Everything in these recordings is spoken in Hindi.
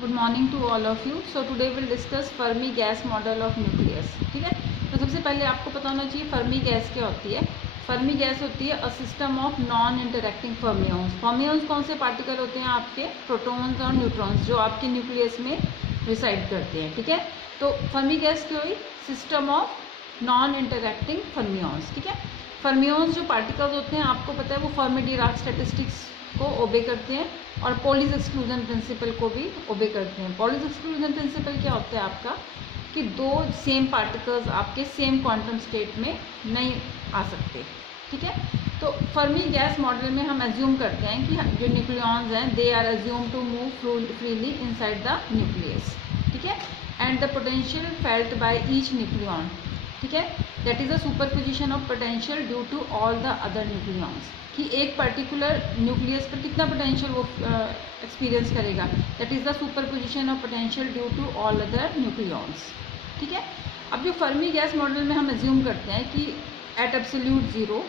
Good morning to all of you. So today will discuss Fermi gas model of nucleus. ठीक है, तो सबसे पहले आपको पता होना चाहिए फर्मी गैस क्या होती है। फर्मी गैस होती है a system of non interacting fermions. Fermions कौन से पार्टिकल होते हैं? आपके प्रोटॉन्स और न्यूट्रॉन्स जो आपके न्यूक्लियस में रिसाइड करते हैं। ठीक है, तो फर्मी गैस क्या हुई? System of non interacting fermions. ठीक है, फर्मियंस जो पार्टिकल्स होते हैं आपको पता है वो फर्मी-डिराक स्टैटिस्टिक्स को ओबे करते हैं और पॉलीज एक्सक्लूजन प्रिंसिपल को भी ओबे करते हैं। पॉलीज एक्सक्लूजन प्रिंसिपल क्या होता है आपका कि दो सेम पार्टिकल्स आपके सेम क्वांटम स्टेट में नहीं आ सकते। ठीक है, तो फर्मी गैस मॉडल में हम एज्यूम करते हैं कि जो न्यूक्लियॉन्स हैं they are assume to move freely inside the nucleus. ठीक है, and the potential felt by each nucleon. ठीक है, that is the superposition of potential due to all the other nucleons, कि एक पर्टिकुलर न्यूक्लियस पर कितना पोटेंशियल वो एक्सपीरियंस करेगा। That is the superposition of potential due to all other nucleons. ठीक है, अब जो फर्मी गैस मॉडल में हम एज्यूम करते हैं कि एट एब्सोल्यूट ज़ीरो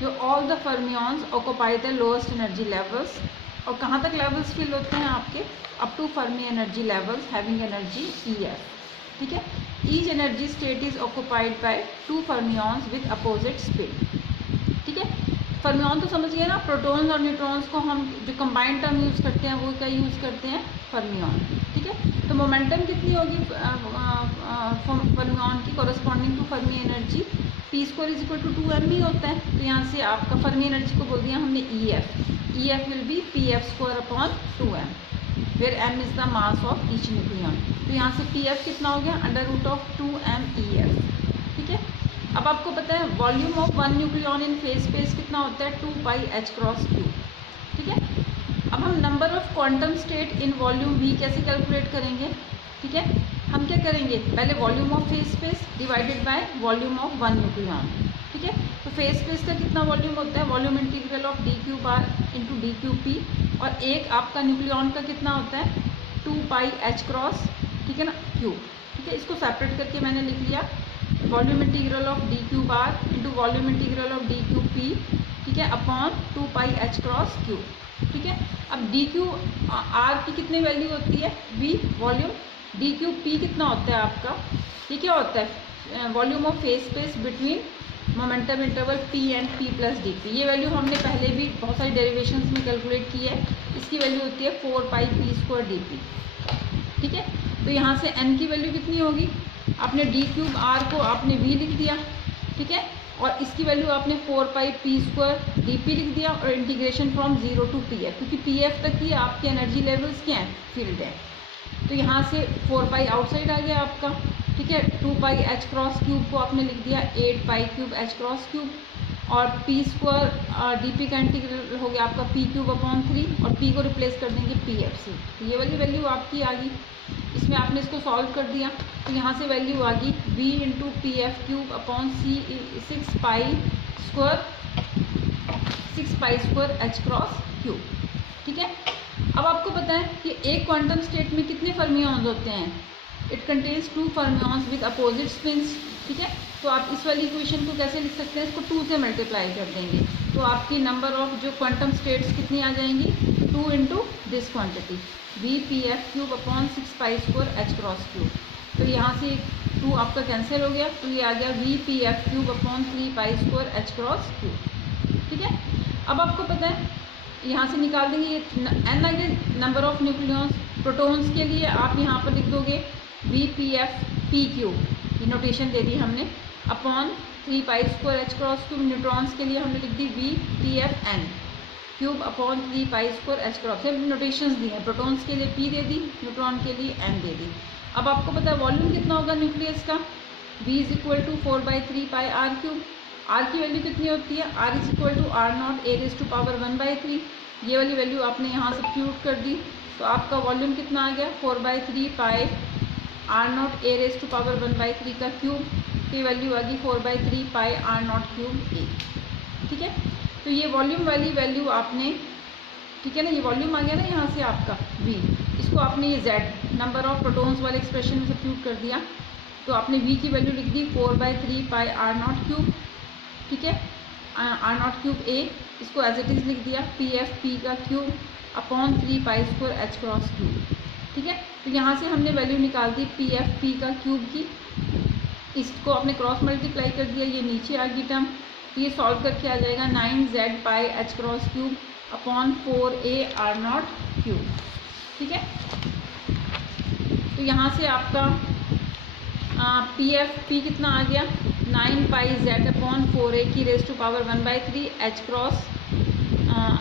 जो all the fermions occupy the lowest energy levels, और कहाँ तक लेवल्स फिल होते हैं आपके? Up to Fermi energy levels having energy EF। ठीक है, each energy state is occupied by two fermions with opposite spin. ठीक है, फर्मियन तो समझ गए ना, प्रोटॉन्स और न्यूट्रॉन्स को हम जो कंबाइंड टर्म यूज़ करते हैं वो क्या यूज़ करते हैं? फर्मियन। ठीक है, तो मोमेंटम कितनी होगी फर्मियन की corresponding to Fermi energy? P² is equal to 2m ही होता है। तो यहाँ से आपका फर्मी एनर्जी को बोल दिया हमने EF will be PF² upon 2m where m is the mass of each nucleon. तो यहाँ से PF कितना हो गया? √2m EF। ठीक है, अब आपको पता है volume of one nucleon in phase space कितना होता है? 2πh×3। ठीक है, अब हम number of quantum state in volume V कैसे कैलकुलेट करेंगे? ठीक है, हम क्या करेंगे? पहले volume of phase space divided by volume of one nucleon. ठीक है, तो फेज स्पेस का कितना वॉल्यूम होता है? Volume integral of d³ into d³p, और एक आपका न्यूक्लियन का कितना होता है? 2πh×, ठीक है ना, क्यूब। ठीक है, इसको सेपरेट करके मैंने लिख लिया volume integral of d³ into volume integral of d³p, ठीक है, अपॉन 2πh×3। ठीक है, अब d³ की कितनी वैल्यू होती है? V वॉल्यूम, d³p कितना होता है आपका? ये क्या होता है? Volume of phase space between momentum interval p and p plus dp। ये वैल्यू हमने पहले भी बहुत सारी डेरिवेशंस में कैलकुलेट की है। इसकी वैल्यू होती है 4πp² dp। ठीक है, तो यहाँ से n की वैल्यू कितनी होगी? आपने d³ को आपने v लिख दिया। ठीक है, और इसकी वैल्यू आपने 4πp² dp लिख दिया, और इंटीग्रेशन फ्रॉम 0 टू pf, क्योंकि pf तक ही आपके एनर्जी लेवल्स क्या हैं? फील्ड है। तो यहाँ से 4π आउटसाइड आ गया आपका। ठीक है, 2πh×3 को आपने लिख दिया 8π³ और p² dp का इंटीग्रल हो गया आपका p³/3, और p को रिप्लेस कर देंगे pf से। तो ये वाली वैल्यू आपकी आ गई। इसमें आपने इसको सॉल्व कर दिया तो यहाँ से वैल्यू आ गई v इंटू pf³/c 6π² ठीक है, अब आपको पता है कि एक क्वांटम स्टेट में कितने फर्मियंस होते हैं? It contains 2 fermions with opposite spins. ठीक है, तो आप इस वाली इक्वेशन को कैसे लिख सकते हैं? इसको 2 से मल्टीप्लाई कर देंगे तो आपकी नंबर ऑफ जो क्वांटम स्टेट्स कितनी आ जाएंगी? 2 into this quantity Vpf³/6π² h×3। तो यहाँ से 2 आपका कैंसिल हो गया, तो ये आ गया Vpf³/3π² h×3। ठीक है, अब आपको पता है यहाँ से निकाल देंगे ये n आ गया नंबर ऑफ न्यूक्लियॉन्स। प्रोटॉन्स के लिए आप यहाँ पर लिख दोगे Vpf⁵, ये नोटेशन दे दी हमने, अपॉन 3π² h×3। न्यूट्रॉन्स के लिए हमने लिख दी Vpfn³ अपॉन 3π² h×। से नोटेशंस दी हैं, प्रोटॉन्स के लिए p दे दी, न्यूट्रॉन के लिए n दे दी। अब आपको पता है वॉल्यूम कितना होगा न्यूक्लियस का? V is equal to 4/3πr³। r की वैल्यू कितनी होती है? r is equal to r0a⁻⁴ ये वाली वैल्यू आपने यहाँ सब्स्टिट्यूट कर दी तो आपका वॉल्यूम कितना आ गया? 4/3πr0a⁻⁴ का क्यूब की वैल्यू आ गई 4/3πr0³ a। ठीक है, तो ये वॉल्यूम वाली वैल्यू आपने, ठीक है ना, ये वॉल्यूम आ गया ना यहाँ से आपका v, इसको आपने ये z नंबर ऑफ प्रोटॉन्स वाले एक्सप्रेशन में सब्स्टिट्यूट कर दिया तो आपने v की वैल्यू लिख दी 4/3πr0³। ठीक है, r0³ a, इसको एज इट इज़ लिख दिया Pf p का क्यूब अपॉन 3π² h×3। ठीक है, तो यहाँ से हमने वैल्यू निकाल दी PFP का क्यूब की, इसको आपने क्रॉस मल्टीप्लाई कर दिया, ये नीचे आ गई टर्म, तो ये सॉल्व करके आ जाएगा 9Z पाई H cross cube upon 4A R0 cube. ठीक है, तो यहाँ से आपका PFP कितना आ गया 9 पाई Z अपॉन 4A की raise to power 1/3 H cross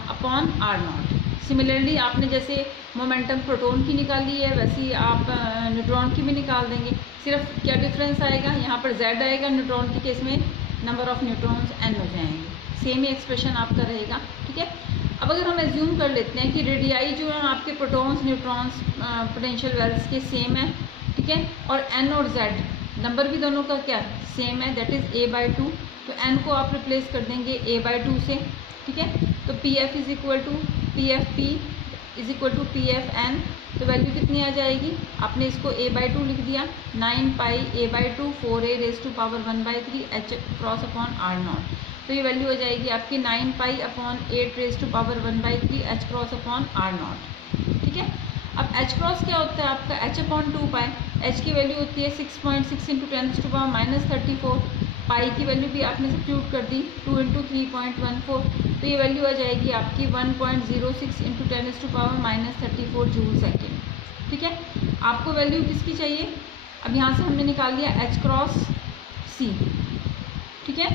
upon R0। Similarly आपने जैसे मोमेंटम प्रोटॉन की निकाली है वैसे ही आप न्यूट्रॉन की भी निकाल देंगे। सिर्फ क्या डिफरेंस आएगा, यहाँ पर Z आएगा, न्यूट्रॉन के केस में नंबर ऑफ न्यूट्रॉन्स n हो जाएंगे, सेम ही एक्सप्रेशन आपका रहेगा। ठीक है, अब अगर हम एज्यूम कर लेते हैं कि रेडियाई जो है आपके प्रोटॉन्स न्यूट्रॉन्स पोटेंशियल वेल्स के सेम है, ठीक है, और n और z नंबर भी दोनों का क्या सेम है, दैट इज़ a/2, तो n को आप रिप्लेस कर देंगे a/2 से। ठीक है, तो PF is equal to PFP is equal to PFN, तो वैल्यू कितनी आ जाएगी, आपने इसको a/2 लिख दिया, 9 pi a/2 4A raise to power 1/3 H cross upon R0, तो ये वैल्यू हो जाएगी आपकी 9 pi upon 8 raise to power 1/3 H cross upon R0। ठीक है, अब H क्रॉस क्या होता है आपका H/2 पाई, H की वैल्यू होती है 6.6 इंटू 10⁻34, पाई की वैल्यू भी आपने सब्स्टिट्यूट कर दी 2 इंटू 3.14, तो ये वैल्यू आ जाएगी आपकी 1.06 इंटू 10⁻34 जूल सेकेंड। ठीक है, आपको वैल्यू किसकी चाहिए, अब यहाँ से हमने निकाल लिया H क्रॉस C। ठीक है,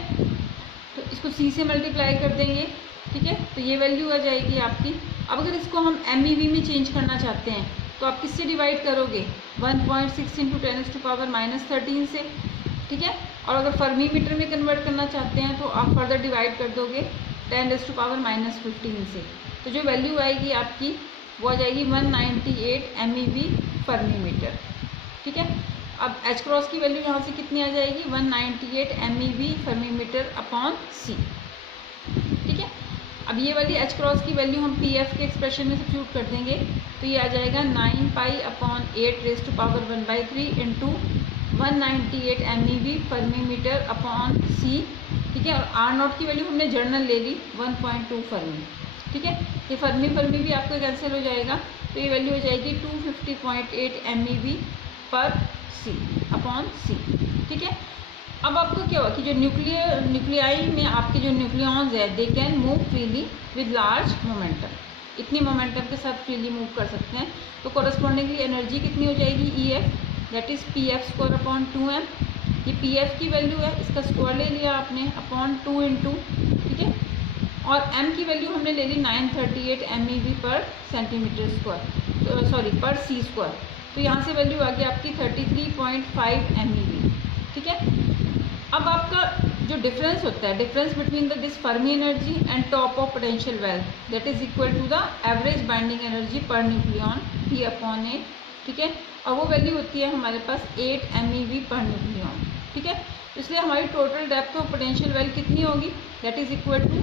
तो इसको C से मल्टीप्लाई कर देंगे। ठीक है, तो ये वैल्यू आ जाएगी आपकी। अब अगर इसको हम MEV में चेंज करना चाहते हैं तो आप किससे डिवाइड करोगे, 1.6 इंटू 10⁻13 से। ठीक है, और अगर फर्मी मीटर में कन्वर्ट करना चाहते हैं तो आप फर्दर डिवाइड कर दोगे 10⁻⁻15 से, तो जो वैल्यू आएगी आपकी वो आ जाएगी 198 MEV फर्मी मीटर। ठीक है, अब H क्रॉस की वैल्यू यहाँ से कितनी आ जाएगी 198 MEV fermi metre upon C। ठीक है, अब ये वाली H क्रॉस की वैल्यू हम PF के एक्सप्रेशन में सब्स्टिट्यूट कर देंगे, तो ये आ जाएगा 9 pi upon 8 raise to power 1/3 into 198 MEV fermi metre upon C। ठीक है, और R0 की वैल्यू हमने जर्नल ले ली 1.2 फर्मी। ठीक है, ये फर्मी भी आपको कैंसिल हो जाएगा, तो ये वैल्यू हो जाएगी 250.8 MEV पर C अपॉन C। ठीक है, अब आपको क्या हुआ कि जो न्यूक्लियाई में आपके जो न्यूक्लियॉन्स है they can move freely with large momentum, इतनी मोमेंटम के साथ फ्रीली मूव कर सकते हैं, तो कोरस्पॉन्डिंगली एनर्जी कितनी हो जाएगी EF, that is PF square upon 2m। ये PF की वैल्यू है, इसका स्क्वायर ले लिया आपने अपॉन 2 इंटू। ठीक है, और m की वैल्यू हमने ले ली 938 MEV पर सेंटीमीटर स्क्वायर, तो सॉरी पर C स्क्वायर, तो यहाँ से वैल्यू आ गई आपकी 33.5 MEV। ठीक है, अब आपका जो डिफरेंस होता है, difference between the this Fermi energy and top of potential well, that is equal to the average binding energy per nucleon P/A। ठीक है, और वो वैल्यू होती है हमारे पास 8 MEV पर न्यूक्लियॉन। ठीक है, इसलिए हमारी total depth of potential well कितनी होगी, that is equal to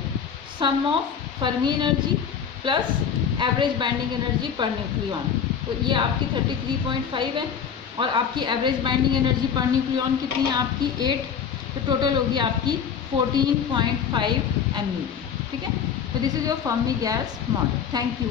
sum of Fermi energy plus average binding energy per nucleon, तो ये आपकी 33.5 है, और आपकी average binding energy per nucleon कितनी है आपकी 8, तो टोटल होगी आपकी 14.5 MEV। ठीक है, तो this is your Fermi gas model. Thank you.